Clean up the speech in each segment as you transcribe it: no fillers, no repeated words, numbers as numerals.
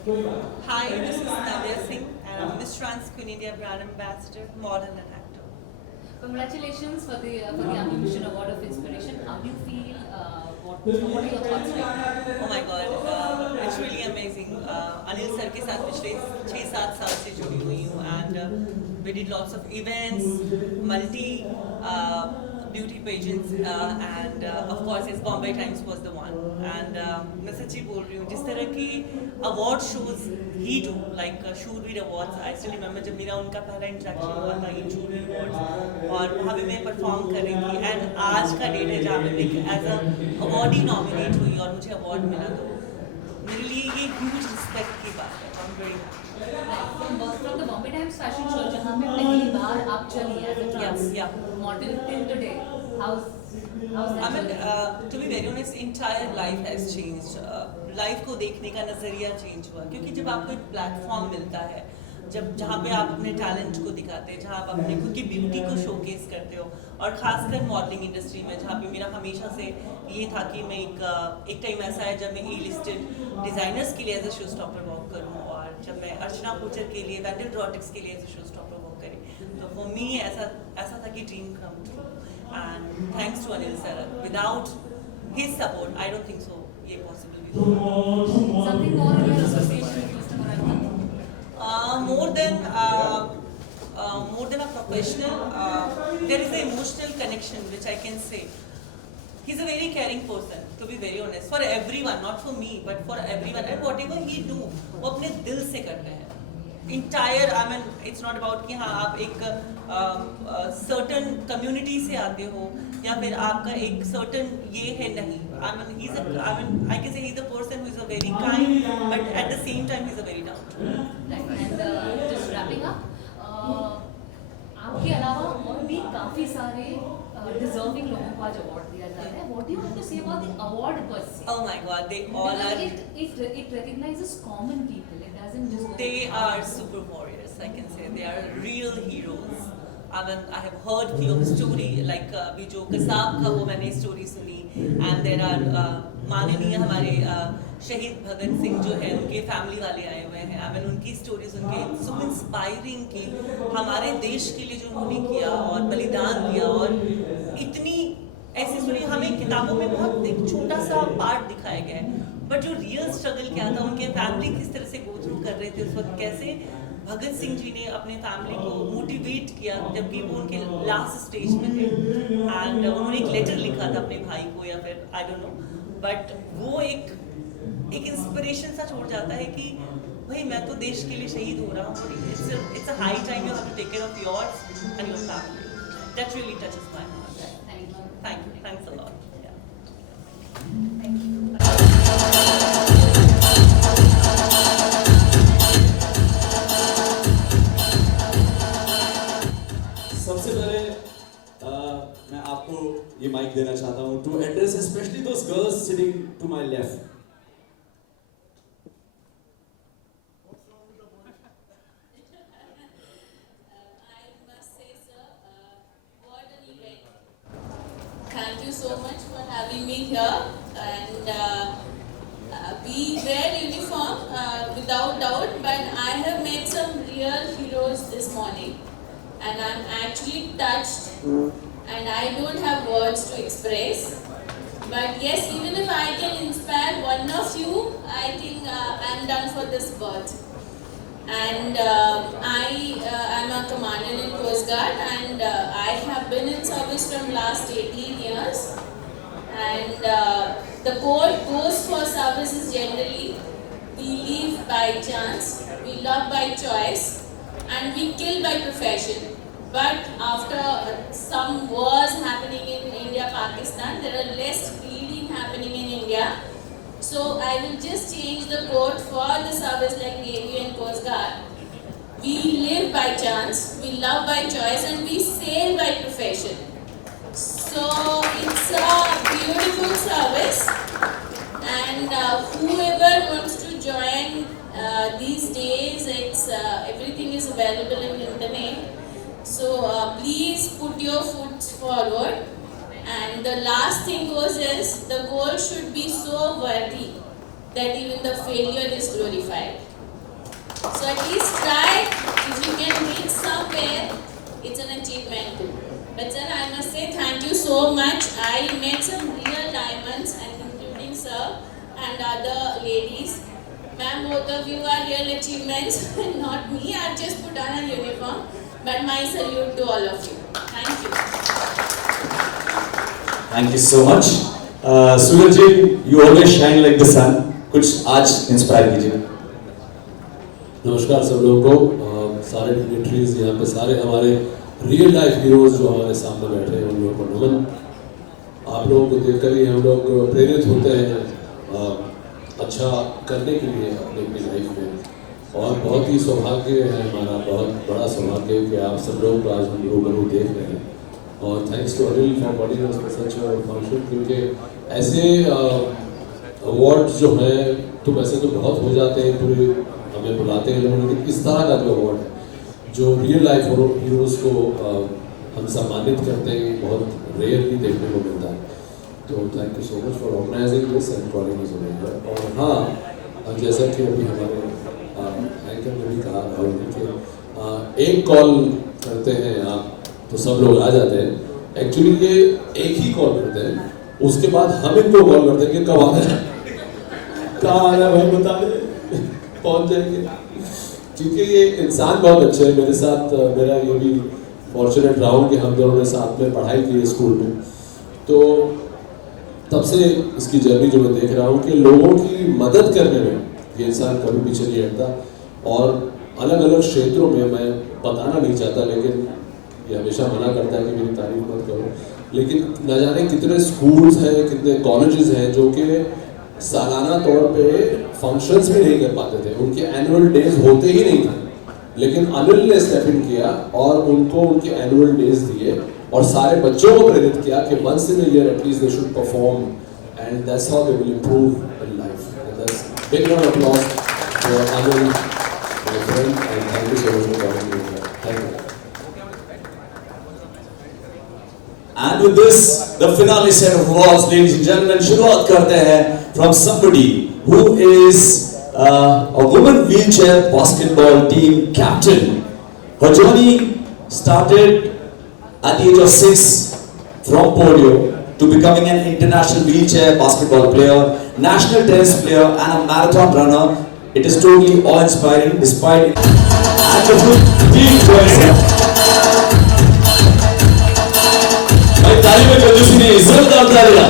Hi, this is Navya Singh, and I'm Miss Trans Queen India Brand Ambassador, model and actor. Congratulations for the Ambition Award of Inspiration. How do you feel? What are your thoughts right now? Oh my God, it's really amazing. Anil सर के साथ पिछले 6-7 साल से जुड़ी हुई हूँ, and we did lots of events, multi beauty pageants, and of course, yes, Bombay Times was the one. And मैं सच्ची बोल रही हूँ, जिस तरह की award shows he do, like Shurveer Awards. I still remember जब मेरा उनका पहला इंटरेक्शन हुआ था ये Shurveer Awards, और वहाँ पे मैं परफॉर्म कर रही थी, एंड आज का डेट है जहाँ पे मैं एज अ अवार्डी नॉमिनेट हुई और मुझे अवार्ड मिला, तो मेरे लिए ये ह्यूज रिस्पेक्ट की बात है. I'm very happy. From the Bombay Times fashion show, जहाँ पे पहली बार आप चली as a trans Yeah. model till today, how's that? I mean, to be very honest, entire life has changed. Life को देखने का नज़रिया चेंज हुआ, क्योंकि जब आपको एक प्लेटफॉर्म मिलता है, जब जहाँ पे आप अपने टैलेंट को दिखाते हैं, जहाँ आप अपने खुद की ब्यूटी को शोकेस करते हो, और खासकर मॉडलिंग इंडस्ट्री में जहाँ पे मेरा हमेशा से ये था कि मैं एक टाइम ऐसा है जब मैं ई लिस्टेड डिज़ाइनर्स के लिए as a showstopper work करूँ, और जब मैं अर्चना कोचर के लिए वैंडल ड्रॉटिक्स के लिए as a showstopper work करी, तो फॉर मी ऐसा था कि dream come true. And thanks to Anil sir, without his support I don't think so ये पॉसिबल भी होगा. Something more in your association with Mr. Murali? More than a professional, there is an emotional connection which I can say. He's a very caring person, to be very honest, for everyone, not for me, but for everyone. And whatever he do, वो अपने दिल से करते हैं. Entire, I mean, it's not about कि हाँ आप एक certain community से आते हो, या फिर आपका एक certain ये है नहीं. I mean, I can say he's a person who is a very kind, but at the same time he's a very down to earth. Right. And just wrapping up, आपके अलावा और भी काफी सारे डिजर्विंग लोगों को आज अवार्ड दिया जा रहा है. What do you have to say about the award per se? Oh my God, they all are. It recognizes common people. It doesn't just. They are super warriors, I can say. They are real heroes. I mean, I have heard few of the story, like अभी जो कसाब था वो मैंने स्टोरी सुनी, and there are माननीय हमारे शहीद भगत सिंह जो है उनके फैमिली वाले आए हुए हैं. I mean, उनकी स्टोरीज उनके सो इंस्पायरिंग कि हमारे देश के लिए जो उन्होंने किया और बलिदान दिया, और इतनी ऐसी सुनी. हमें किताबों में बहुत एक छोटा सा पार्ट दिखाया गया है, बट जो रियल स्ट्रगल क्या था, उनके फैमिली किस तरह से गो थ्रू कर रहे थे उस वक्त, कैसे भगत सिंह जी ने अपने फैमिली को मोटिवेट किया जबकि वो उनके लास्ट स्टेज में थे, एंड उन्होंने एक लेटर लिखा था अपने भाई को, या फिर आई डोंट नो, बट वो एक इंस्पिरेशन सा छोड़ जाता है कि भाई मैं तो देश के लिए शहीद हो रहा हूँ. It's a high time you have to take care of yours and your family. That really touches my heart. Thank you. Thanks a lot. Thank you. सबसे पहले मैं आपको ये माइक देना चाहता हूँ to address specially those girls sitting to my left. Thank you so much for having me here. And we wear uniform without doubt, but I have met some real heroes this morning, and I'm actually touched, and I don't have words to express. But yes, even if I can inspire one of you, I think I'm done for this birth. And I am a commander in Coast Guard, and I have been in service from last 18 years. And the code goes for services generally: we live by chance, we love by choice, and we kill by profession. But after some wars happening in India, Pakistan, there are less bleeding happening in India. So I will just change the code for the service like Navy and Coast Guard. We live by chance, we love by choice, and we sail by profession. So it's a beautiful service, and whoever wants to join these days, everything is available in internet. So please put your foot forward. And the last thing goes is the goal should be so worthy that even the failure is glorified. so much. I met some real diamonds, and including sir and other ladies. Ma'am, both of you are real achievements, not me. I've just put on a uniform. But my salute to all of you. Thank you. Thank you so much. Suraj ji, you always shine like the sun. कुछ आज इंस्पायर कीजिए. नमस्कार सब लोगों को. सारे डिग्नेटरीज यहाँ पे सारे हमारे रियल लाइफ हीरोज जो हमारे सामने बैठे हैं उन लोगों को नमन. आप लोगों को देखकर ही हम लोग प्रेरित होते हैं अच्छा करने के लिए अपनी लाइफ में. और बहुत ही सौभाग्य है हमारा, बहुत बड़ा सौभाग्य है कि आप सब लोग आज हम रूबरू देख रहे हैं. और thanks to Anil for body such function, क्योंकि ऐसे अवार्ड जो हैं तो वैसे तो बहुत हो जाते हैं, पूरे हमें बुलाते हैं लोग, लेकिन इस तरह का जो अवार्ड है जो रियल लाइफ हीरोज़ को हम सम्मानित करते हैं बहुत रेयरली देखने को मिलता है. तो thank you so much for organising this and calling us over. और हाँ, जैसा कि अभी हमारे एंकर ने भी कहा राहुल ने कि एक कॉल करते हैं आप तो सब लोग आ जाते हैं. एक्चुअली ये एक ही कॉल करते हैं, उसके बाद हम इनको कॉल करते हैं कि कब आना है, कहाँ आना है भाई बता दे, पहुँच जाएंगे. क्योंकि ये इंसान बहुत अच्छे है. मेरे साथ मेरा ये भी फॉर्चुनेट रहा हूँ कि हम दोनों ने साथ में पढ़ाई की है स्कूल में. तो तब से इसकी जर्नी जो मैं देख रहा हूँ कि लोगों की मदद करने में ये इंसान कभी पीछे नहीं हटता. और अलग अलग क्षेत्रों में मैं बताना नहीं चाहता, लेकिन ये हमेशा मना करता है कि मेरी तारीफ मत करो, लेकिन न जाने कितने स्कूल्स हैं, कितने कॉलेजेस हैं जो कि सालाना तौर पे फंक्शंस भी नहीं कर पाते थे, उनके एनुअल डेज होते ही नहीं थे. लेकिन अनिल ने स्टेप इन किया और उनको उनके एनुअल डेज दिए और सारे बच्चों को प्रेरित किया कि once in a year at least they should perform, and that's how they will improve in life. Big round of applause for Anil, my friend, and thank you so much for coming here. Thank you. And with this, the finale set of awards, ladies and gentlemen, शुरुआत करते हैं from somebody who is a women wheelchair basketball team captain. Her journey started at the age of 6 from polio to becoming an international wheelchair basketball player, national tennis player, and a marathon runner. It is totally awe-inspiring despite and the good team choice. ताली में कंजूसी नहीं, जोरदार तालियां.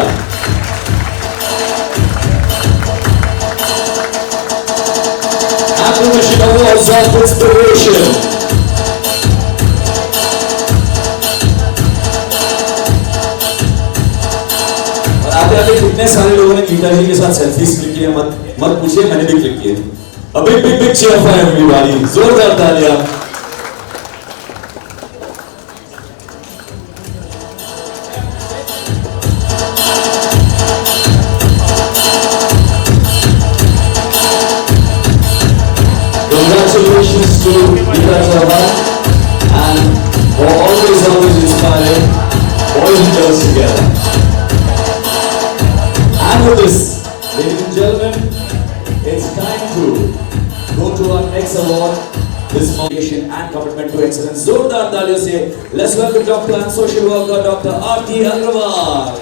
Acclamation Awards of Inspiration. और आते आते कितने सारे लोगों ने गीता जी के साथ सेल्फीज क्लिक किए, मत पूछिए, मैंने भी क्लिक किए. A big big big cheer for everybody. जोरदार तालियां. Congratulations to Geeta Chauhan and for always inspiring boys and girls together. And with this, ladies and gentlemen, it's time to go to our next award. This foundation and commitment to excellence. Zordar taaliyon se let's welcome Doctor and Social Worker Dr. Aarti Agrawal.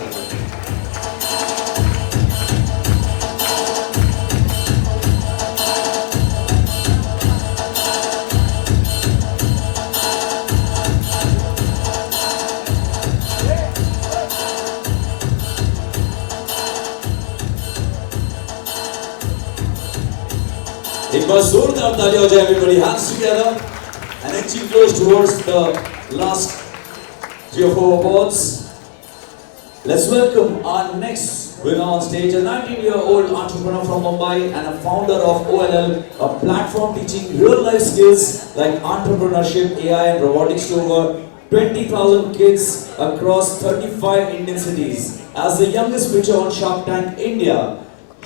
एक बार जोरदार तालियां हो जाए everybody, hands together, and inching close towards the last 3 or 4 awards. Let's welcome our next winner on stage, a 19-year-old entrepreneur from Mumbai and a founder of OLL, a platform teaching real-life skills like entrepreneurship, AI and robotics to over 20,000 kids across 35 Indian cities. As the youngest pitcher on Shark Tank India,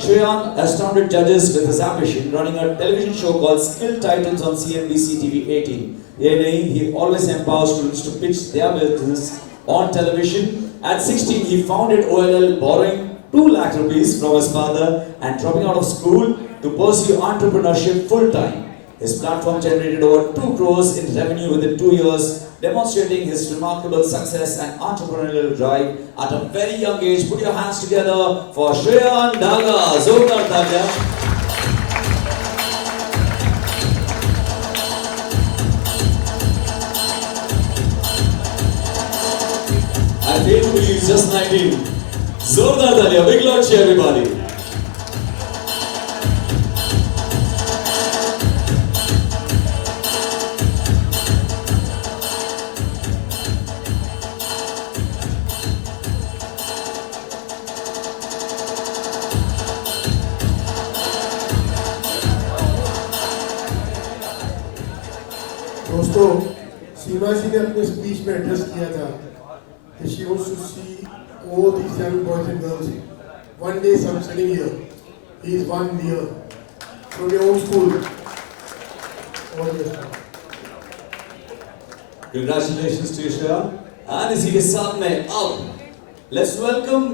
Shreyan astounded judges with his ambition, running a television show called Skill Titans on CNBC TV 18. He always empowers students to pitch their business on television. At 16, he founded OLL, borrowing 2 lakh rupees from his father and dropping out of school to pursue entrepreneurship full-time. His platform generated over 2 crores in revenue within 2 years, demonstrating his remarkable success and entrepreneurial drive at a very young age. Put your hands together for Shreyan Daga. Zordar Talia. I fail to believe he's just 19. Zordar Talia. Big loud cheer, everybody. दोस्तों सीमा जी ने अपने स्पीच में एड्रेस किया था कि she wants to see all these young boys and girls one day some sitting here. He is one year from your own school. All the best. Congratulations to you, Shreya. And इसी के साथ में अब let's welcome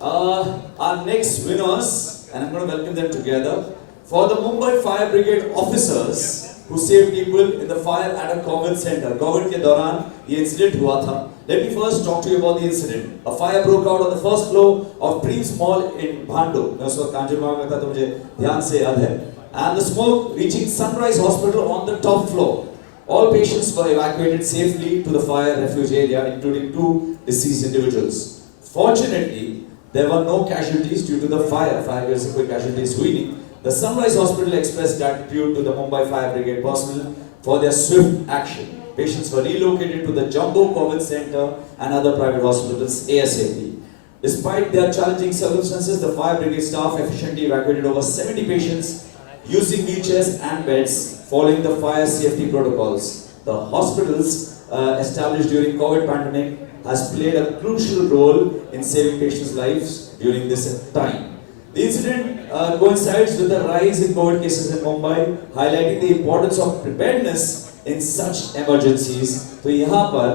our next winners, and I'm going to welcome them together for the Mumbai Fire Brigade officers who saved people in the fire at a COVID center. COVID के दौरान ये incident हुआ था. Let me first talk to you about the incident. A fire broke out on the first floor of Dreams Mall in Bhandu. मैं उस वक्त कांजूरमार्ग में था तो मुझे ध्यान से याद है. And the smoke reaching Sunrise Hospital on the top floor. All patients were evacuated safely to the fire refuge area, including 2 deceased individuals. Fortunately, there were no casualties due to the fire. Fire से कोई casualties हुई नहीं. The Sunrise Hospital expressed gratitude to the Mumbai Fire Brigade personnel for their swift action. Patients were relocated to the Jumbo COVID Center and other private hospitals ASAP. Despite their challenging circumstances, the Fire Brigade staff efficiently evacuated over 70 patients using wheelchairs and beds, following the fire safety protocols. The hospitals established during COVID pandemic has played a crucial role in saving patients' lives during this time. The incident coincides with the rise in COVID cases in Mumbai, highlighting the importance of preparedness in such emergencies. तो यहाँ पर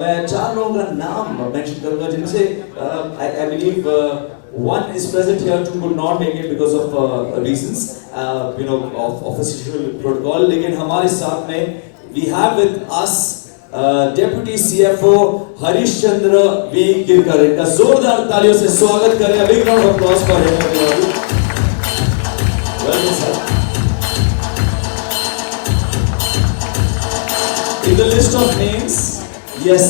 मैं 4 लोगों का नाम mention करूँगा जिनमें से I believe one is present here, 2 could not make it because of reasons of official protocol. लेकिन हमारे साथ में we have with us Deputy CFO Harish Chandra V. Girkar. इनका जोरदार तालियों से स्वागत करें. Big round of applause for him. Welcome, sir. In the list of names, yes.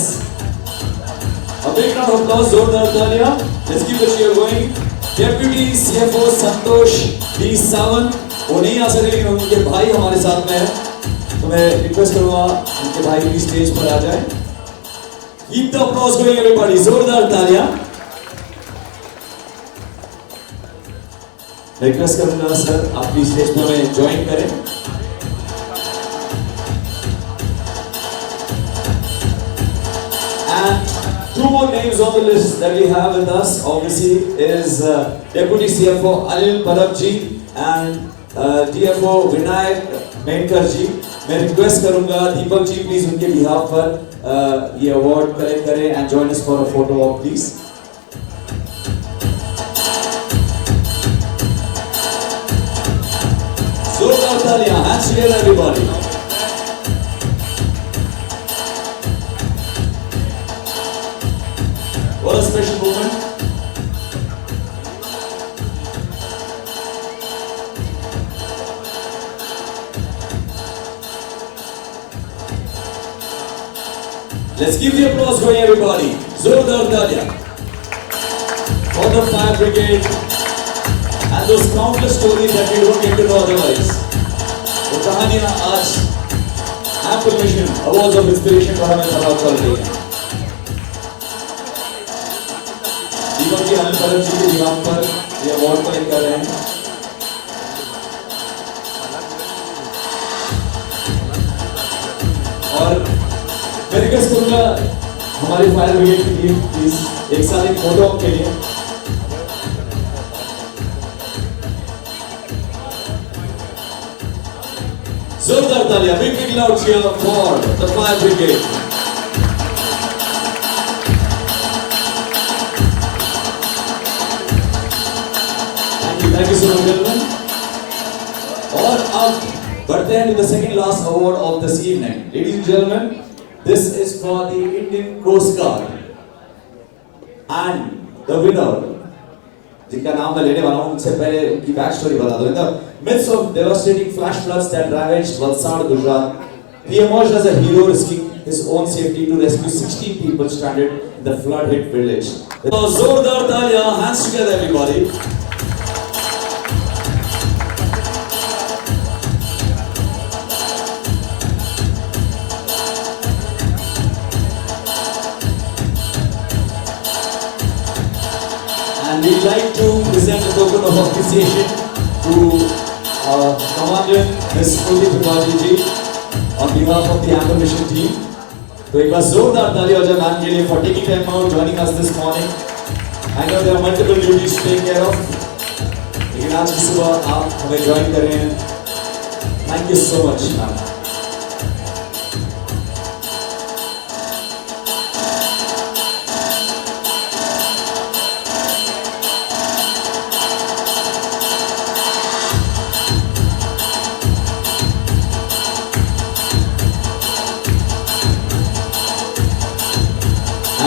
A big round of applause, जोरदार तालियां. Let's keep the cheer going. Deputy CFO Santosh D. Sawant. वो नहीं आ सके लेकिन उनके भाई हमारे साथ में हैं. तो मैं रिक्वेस्ट करूंगा उनके भाई भी स्टेज पर आ जाएं. Keep the applause going, everybody. जोरदार तालियां. रिक्वेस्ट करूंगा सर आप भी स्टेज पर में ज्वाइन करें. And 2 more names on the list that we have with us obviously is Deputy CFO Anil Parab ji and DFO Vinayak Menkar ji. मैं रिक्वेस्ट करूंगा दीपक जी प्लीज उनके बिहाफ पर ये अवार्ड कलेक्ट करें and join us for a photo of please. जोरदार तालियां. Hands together everybody. What a special moment. Let's give the applause going, everybody. Zordar Talia for the Fire Brigade and those countless stories that we don't get to know otherwise. वो कहानियाँ आज Apple Mission Awards of Inspiration पर हमें सराहना कर रही हैं. दीपक जी अनिल परब जी के बिहाफ पर ये अवार्ड कलेक्ट कर रहे हैं. और मैं रिक्वेस्ट करूंगा हमारे फायर ब्रिगेड की टीम प्लीज एक साथ एक फोटो के लिए. जोरदार तालियां. Big loud cheer for the fire brigade. Thank you so much, gentlemen. और अब बढ़ते हैं to the second last award of this evening. Ladies and gentlemen, this is for the Indian Coast Guard. And the winner, जिनका नाम मैं लेने वाला हूँ, उनसे पहले उनकी बैक स्टोरी बता दूँ. In the midst of devastating flash floods that ravaged Valsad, Gujarat, he emerged as a hero, risking his own safety to rescue 16 people stranded in the flood-hit village. So, जोरदार तालियां, hands together everybody. And we'd like to present a token of appreciation to Commandant Ms. Kuldeep Tripathi ji on behalf of the Amber Mission team. तो एक बार जोरदार ताली हो जाए मैम के लिए for taking time out, joining us this morning. I know there are multiple duties to take care of. लेकिन आज की सुबह आप हमें join कर रहे हैं. Thank you so much, ma'am.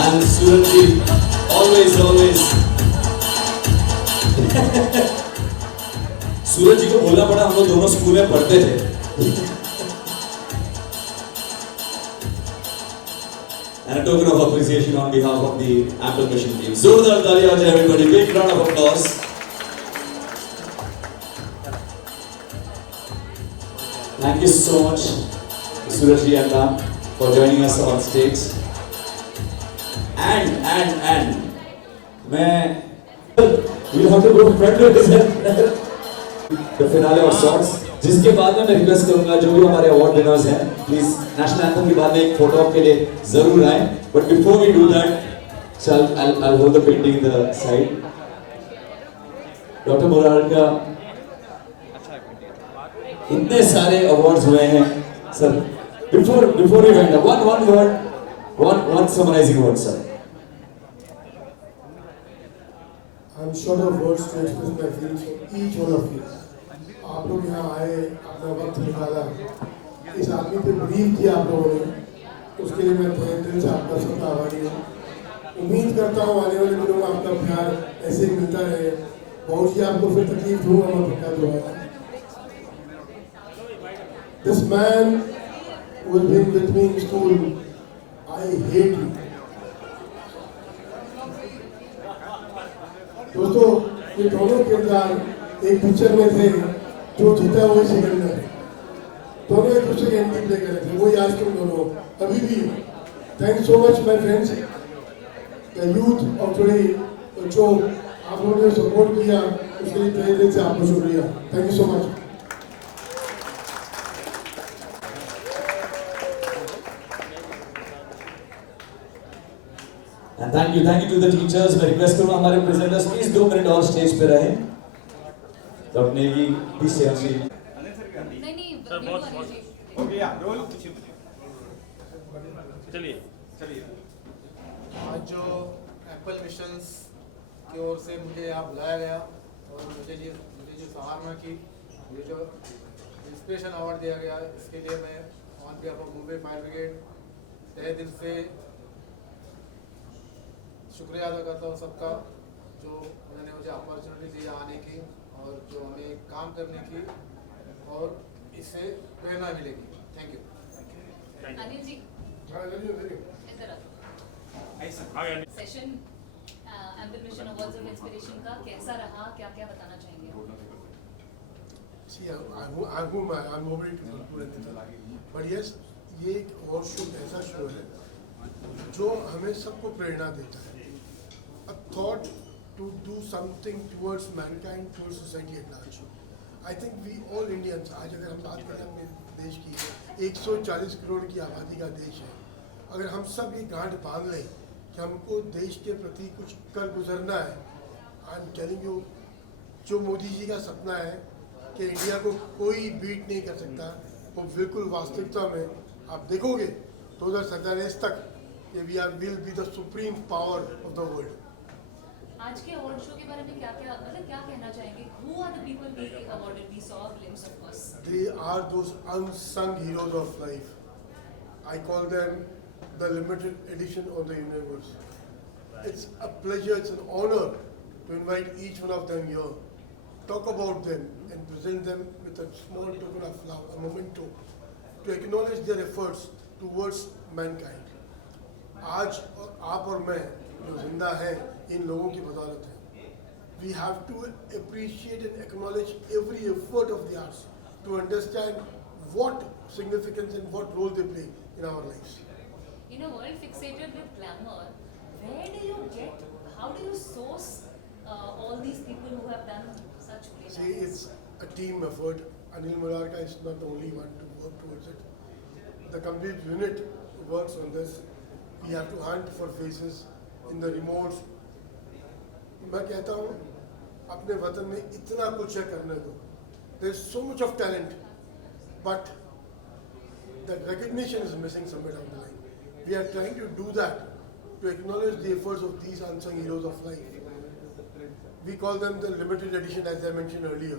And Suraj ji, always. सूरज जी को बोलना पड़ा, हम लोग दोनों स्कूल में पढ़ते थे. And a token of appreciation on behalf of the Amber Mission team. जोरदार तालियां हो जाए everybody, big round of applause. Thank you so much, Suraj ji and ma'am, for joining us on stage. And we'll have to go front to present the finale of sorts. जिसके बाद में मैं रिक्वेस्ट करूंगा जो भी हमारे अवार्ड विनर्स हैं, please national anthem के बाद में एक फोटो के लिए जरूर आए. But before we do that, I'll hold the painting in the side. Doctor Murar का इतने सारे अवार्ड्स हुए हैं sir. Before we wind up, one word, one summarizing word, sir. I'm short of words to express my feelings for each one of you. आप लोग यहाँ आए, अपना वक्त निकाला, इस आदमी पे बिलीव किया आप लोगों ने, उसके लिए मैं तहे दिल से आपका सबका आभारी हूँ. उम्मीद करता हूँ आने वाले दिनों में आपका प्यार ऐसे ही मिलता रहे. बहुत ही आपको फिर तकलीफ दूंगा मैं पक्का दोबारा. This man who has been with me in school, I hate you. दोस्तों, ये दोनों किरदार एक पिक्चर में थे, जो जीता वही सिकंदर. दोनों एक दूसरे के एंटी प्ले कर रहे थे, वही आज तुम दोनों अभी भी. Thank so much my friends, the youth of today. जो आप लोगों ने सपोर्ट किया उसके लिए तहे दिल से आपको शुक्रिया. Thank you so much. And thank you to the teachers. मैं रिक्वेस्ट करूँगा हमारे प्रेजेंटर्स प्लीज 2 मिनट और स्टेज पे रहें. तो अपने भी प्लीज से हमसे नहीं हो गया रोल. चलिए. आज जो एप्पल मिशंस की ओर से मुझे यहाँ बुलाया गया और मुझे जो सराहना की, मुझे जो इंस्पिरेशन अवार्ड दिया गया, इसके लिए मैं on behalf of Mumbai fire brigade तहे दिल से शुक्रिया अदा करता हूँ सबका, जो उन्होंने मुझे अपॉर्चुनिटी दी आने की और जो हमें काम करने की, और इससे प्रेरणा मिलेगी. Thank you. अनिल जी, इधर आओ. Session amber mission awards of inspiration का कैसा रहा, क्या बताना चाहेंगे? See, I'm moving to conclude. But yes, ये एक और शो ऐसा शो है जो हमें सबको प्रेरणा देता है. A thought to do something towards mankind, towards society at large. I think we all Indians, आज अगर हम बात करें अपने देश की, 140 करोड़ की आबादी का देश है. अगर हम सब ये गांठ बांध लें कि हमको देश के प्रति कुछ कर गुजरना है, आई एम टेलिंग यू, जो मोदी जी का सपना है कि इंडिया को कोई बीट नहीं कर सकता, वो बिल्कुल वास्तविकता में आप देखोगे 2047 तक कि we will be the supreme power of the world. आज के अवार्ड शो के बारे में क्या कहना चाहेंगे? Who are the people being awarded? We saw a glimpse, of course. They are those unsung heroes of life. I call them the limited edition of the universe. It's a pleasure, it's an honor to invite each one of them here, talk about them and present them with a small token of love, a memento, to acknowledge their efforts towards mankind. आज आप और मैं जो जिंदा हैं इन लोगों की बदौलत है. We have to appreciate and acknowledge every effort of the arts to understand what significance and what role they play in our lives. In a world fixated with glamour, where do you get, how do you source all these people who have done such great See, acts? it's a team effort. Anil Murarka is not the only one to work towards it. The complete unit works on this. We have to hunt for faces in the remotes. मैं कहता हूँ अपने वतन में इतना कुछ है करने दो. There is so much of talent, but the recognition is missing somewhere down the line. We are trying to do that to acknowledge the efforts of these unsung heroes of life. We call them the limited edition, as I mentioned earlier.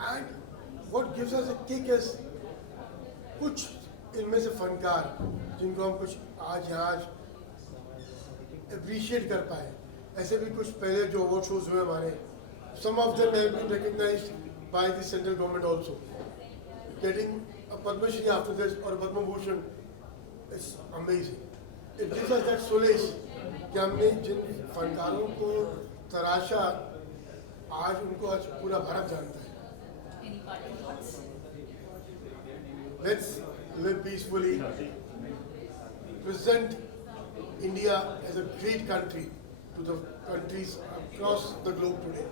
And what gives us a kick is कुछ इनमें से फनकार जिनको हम कुछ आज यहाँ अप्रिशिएट कर पाए. ऐसे भी कुछ पहले जो अवार्ड शोज हुए हमारे, some of them have been recognized by the central government also. Getting a Padma Shri after this or a Padma Bhushan is amazing. It gives us that solace कि हमने जिन फनकारों को तराशा, आज उनको आज पूरा भारत जानता है. Any parting thoughts? Let's live peacefully. Present India as a great country to the countries across the globe today.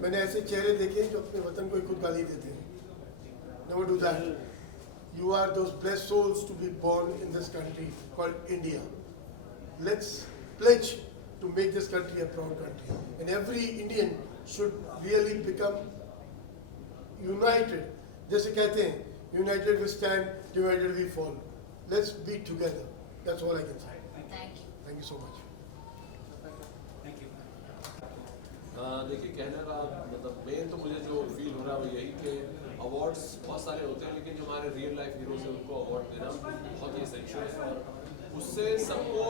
मैंने ऐसे चेहरे देखे जो अपने वतन को ही खुद गाली देते हैं. Never do that. You are those blessed souls to be born in this country called India. Let's pledge to make this country a proud country. And every Indian should really become united. जैसे कहते हैं, united we stand, divided we fall. Let's be together. That's all I can say. Thank you. Thank you so much. देखिए कहने का मतलब मेन तो मुझे जो फील हो रहा है वो यही कि अवार्ड्स बहुत सारे होते हैं, लेकिन जो हमारे रियल लाइफ हीरोज हैं उनको अवार्ड देना बहुत ही एसेंशियल है. और उससे सबको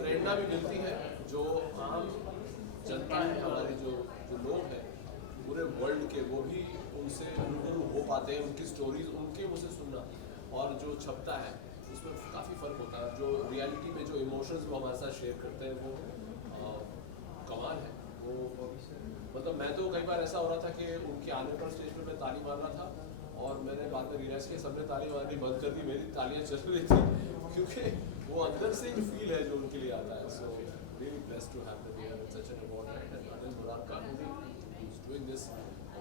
प्रेरणा भी मिलती है. जो आम जनता है, हमारे जो लोग हैं पूरे वर्ल्ड के, वो भी उनसे रूबरू हो पाते हैं. उनकी स्टोरीज, उनके मुँह से सुनना और जो छपता है उसमें काफ़ी फ़र्क होता है. जो रियलिटी में जो इमोशंस वो हमारे साथ शेयर करते हैं वो कमाल है. वो मतलब मैं तो कई बार ऐसा हो रहा था कि उनके आने पर स्टेज पे मैं ताली मार रहा था और मैंने बाद में रियलाइज़ किया सबने ताली मारनी बंद कर दी, मेरी तालियां चल रही थी क्योंकि वो अंदर से एक फील है जो उनके लिए आता है. So really blessed to have them here in such an award night. And Anil Murarka who's doing this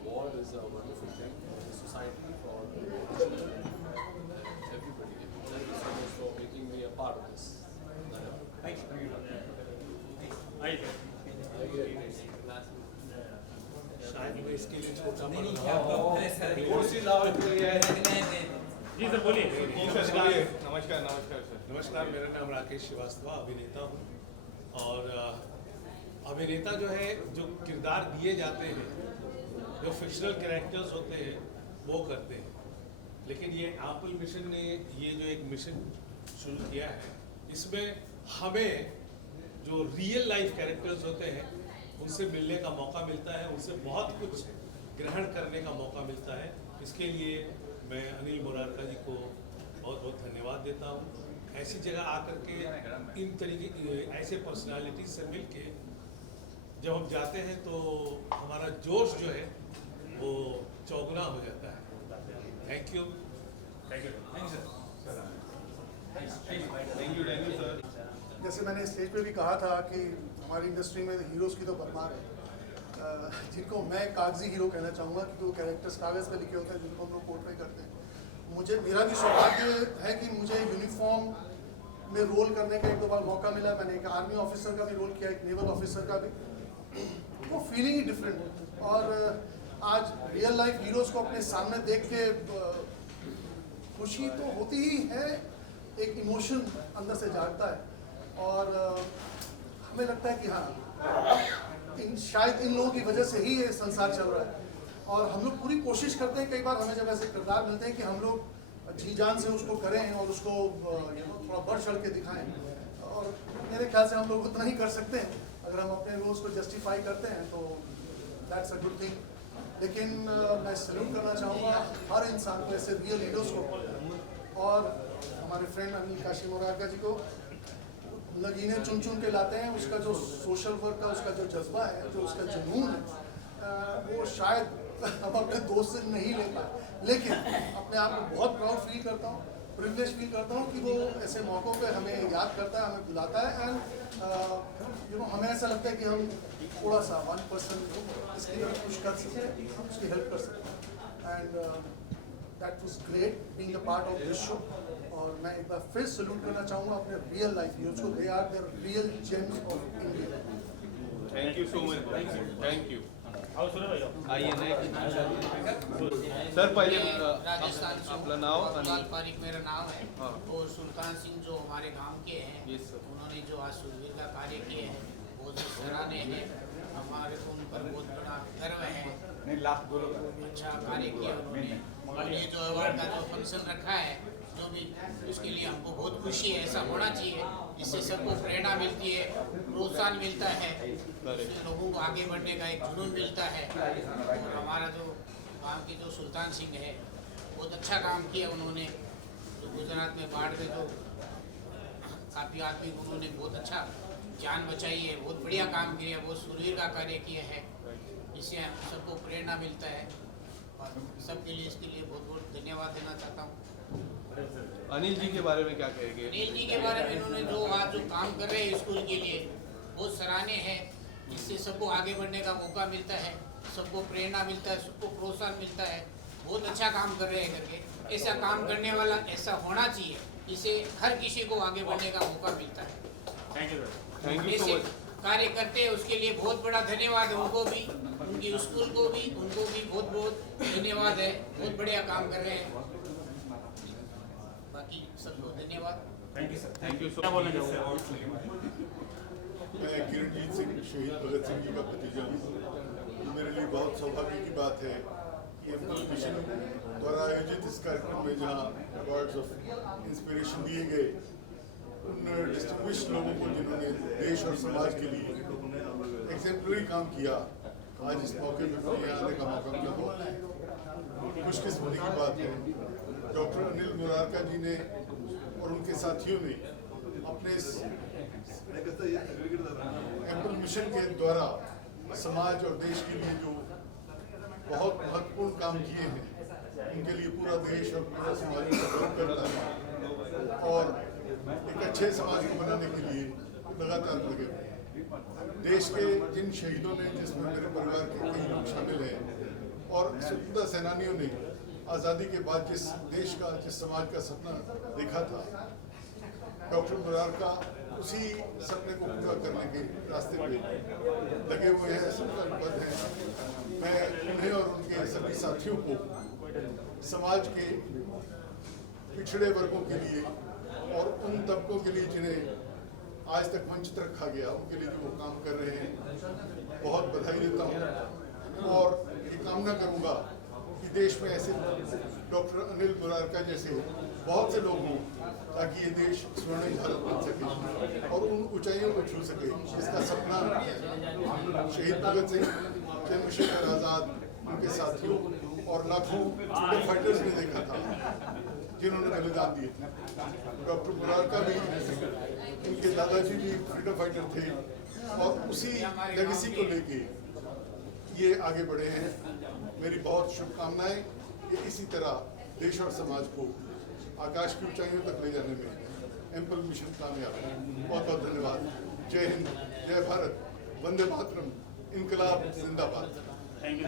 award is a wonderful thing for the society, for children and everybody. Thank you so much for making me a part of this. Thank you. शायद मैं इसके लिए छोटा जी सर बोलिए. नमस्कार सर. नमस्कार, मेरा नाम राकेश श्रीवास्तव, अभिनेता हूँ. और अभिनेता जो है, जो किरदार दिए जाते हैं, जो फिक्शनल कैरेक्टर्स होते हैं वो करते हैं. लेकिन ये एप्पल मिशन ने ये जो एक मिशन शुरू किया है, इसमें हमें जो रियल लाइफ कैरेक्टर्स होते हैं उनसे मिलने का मौका मिलता है, उनसे बहुत कुछ ग्रहण करने का मौका मिलता है. इसके लिए मैं अनिल मुरारका जी को बहुत बहुत धन्यवाद देता हूँ. ऐसी जगह आकर के इन तरीके ऐसे पर्सनालिटीज से मिल के जब हम जाते हैं तो हमारा जोश जो है वो चौगुना हो जाता है. Thank you. सर. जैसे मैंने स्टेज पे भी कहा था कि हमारी इंडस्ट्री में हीरोज़ की तो भरमार है, जिनको मैं कागजी हीरो कहना चाहूँगा क्योंकि वो कैरेक्टर्स कागज़ पे लिखे होते हैं जिनको हम लोग पोर्ट्रे करते हैं. मेरा भी सौभाग्य है कि मुझे यूनिफॉर्म में रोल करने का एक दो बार मौका मिला. मैंने एक आर्मी ऑफिसर का भी रोल किया, एक नेवल ऑफिसर का भी. वो फीलिंग ही डिफरेंट है. और आज रियल लाइफ हीरोज़ को अपने सामने देख के खुशी तो होती ही है, एक इमोशन अंदर से जागता है. और हमें लगता है कि हाँ शायद इन लोगों की वजह से ही ये संसार चल रहा है। और हम लोग पूरी कोशिश करते हैं, कई बार हमें जब ऐसे किरदार मिलते हैं कि हम लोग जी जान से उसको करें और उसको थोड़ा बढ़ चढ़ के दिखाएं, और मेरे ख्याल से हम लोग उतना ही कर सकते हैं। अगर हम अपने रोल्स को जस्टिफाई करते हैं तो दैट्स अ गुड थिंग। लेकिन मैं सैल्यूट करना चाहूँगा हर इंसान को, ऐसे रियल हीरोज़ को, और हमारे फ्रेंड अनिल काशी मोरारका जी को। नगीने चुन चुन के लाते हैं, उसका जो सोशल वर्क का उसका जो जज्बा है, जो उसका जुनून है, वो शायद हम अपने दोस्त से नहीं ले पाए, लेकिन अपने आप को बहुत प्राउड फील करता हूँ, प्रिविलेज फील करता हूँ कि वो ऐसे मौक़ों पे हमें याद करता है, हमें बुलाता है। एंड हमें ऐसा लगता है कि हम थोड़ा सा 1% इसकी तरफ कुछ कर सकते हैं, उसकी हेल्प कर सकते हैं। And that was great being a part of this show. और मैं एक बार फिर सैल्यूट करना चाहूँगा अपने रियल लाइफ हीरोज़ को। They are the real gems of India. Thank you so much, thank you. आइए सर, पहले राजस्थान से अपना नाम लाल पारिक मेरा नाम है। हाँ। और सुल्तान सिंह जो हमारे गांव के हैं, Yes, sir. उन्होंने जो आज सुरवीर का कार्य किए हैं बहुत सराहनीय है। हमारे को उन पर बहुत बड़ा गर्व है, अच्छा कार्य किया उन्होंने। और ये जो अवार्ड का जो फंक्शन रखा है, जो भी, उसके लिए हमको बहुत खुशी है। ऐसा होना चाहिए, इससे सबको प्रेरणा मिलती है, प्रोत्साहन मिलता है, इससे लोगों को आगे बढ़ने का एक जुनून मिलता है। और हमारा जो गांव के जो सुल्तान सिंह है, बहुत अच्छा काम किया उन्होंने। जो गुजरात में बाढ़ में जो काफ़ी आदमी उन्होंने बहुत अच्छा जान बचाई है, बहुत बढ़िया काम किया, बहुत सुरवीर का कार्य किया है। इससे हम सबको प्रेरणा मिलता है और सबके लिए इसके लिए बहुत बहुत धन्यवाद देना चाहता हूँ। अनिल जी के बारे में क्या कहेंगे? अनिल जी के बारे में इन्होंने जो आज जो काम कर रहे हैं स्कूल के लिए, बहुत सराहनीय है। इससे सबको आगे बढ़ने का मौका मिलता है, सबको प्रेरणा मिलता है, सबको प्रोत्साहन मिलता है। बहुत अच्छा काम कर रहे हैं करके, ऐसा काम करने वाला ऐसा होना चाहिए, इससे हर किसी को आगे बढ़ने का मौका मिलता है। थैंक यू सर, ऐसे कार्य करते हैं उसके लिए बहुत बड़ा धन्यवाद है उनको भी, उनकी स्कूल को भी, उनको भी बहुत बहुत धन्यवाद है। बहुत बढ़िया काम कर रहे हैं। बाकी सबको धन्यवाद। Thank you sir, thank you. क्या बोलना चाहोगे? मैं किरणजीत सिंह शहीद भगत सिंह जी का भतीजा हूँ। मेरे लिए बहुत सौभाग्य की बात है कि एम्पल मिशन द्वारा आयोजित इस कार्यक्रम में जहाँ अवार्ड्स ऑफ इंस्पिरेशन दिए गए उन डिस्टिंग्विश्ड लोगों को जिन्होंने देश और समाज के लिए एग्जेम्पलरी काम किया, आज इस मौके पर मुझे आने का मौका मिला। बहुत खुशकिस्मती की बात है। डॉक्टर अनिल मुरारका जी ने और उनके साथियों ने अपने इस एम्पल मिशन के द्वारा समाज और देश के लिए जो बहुत महत्वपूर्ण काम किए हैं, उनके लिए पूरा देश और पूरा समाज सपोर्ट करता है और एक अच्छे समाज को बनाने के लिए लगातार लगे हुए हैं। देश के जिन शहीदों ने, जिसमें मेरे परिवार के कई लोग शामिल हैं, और स्वतंत्रता सेनानियों ने आज़ादी के बाद जिस देश का, जिस समाज का सपना देखा था, डॉक्टर मुरारका उसी सपने को पूरा करने के रास्ते पे लगे हुए हैं, संकल्पबद्ध हैं। मैं उन्हें और उनके सभी साथियों को समाज के पिछड़े वर्गों के लिए और उन तबकों के लिए जिन्हें आज तक वंचित रखा गया, उनके लिए जो वो काम कर रहे हैं, बहुत बधाई देता हूँ। और ये कामना करूँगा कि देश में ऐसे डॉक्टर अनिल मुरारका जैसे बहुत से लोग हों, ताकि ये देश स्वर्णिम भारत बन सके और उन ऊंचाइयों को छू सके जिसका सपना शहीद भगत सिंह, चंद्रशेखर आज़ाद, उनके साथियों और लाखों फ्रीडम फाइटर्स ने देखा था, जिन्होंने बलिदान दिए थे। डॉक्टर मुरारका भी, उनके दादाजी भी फ्रीडम फाइटर थे और उसी लेगेसी को लेके ये आगे बढ़े हैं। मेरी बहुत शुभकामनाएं कि इसी तरह देश और समाज को आकाश की ऊंचाइयों तक ले जाने में एम्पल मिशन कामयाब है। बहुत बहुत धन्यवाद। जय हिंद, जय भारत, वंदे मातरम, इनकलाब जिंदाबाद। Thank you.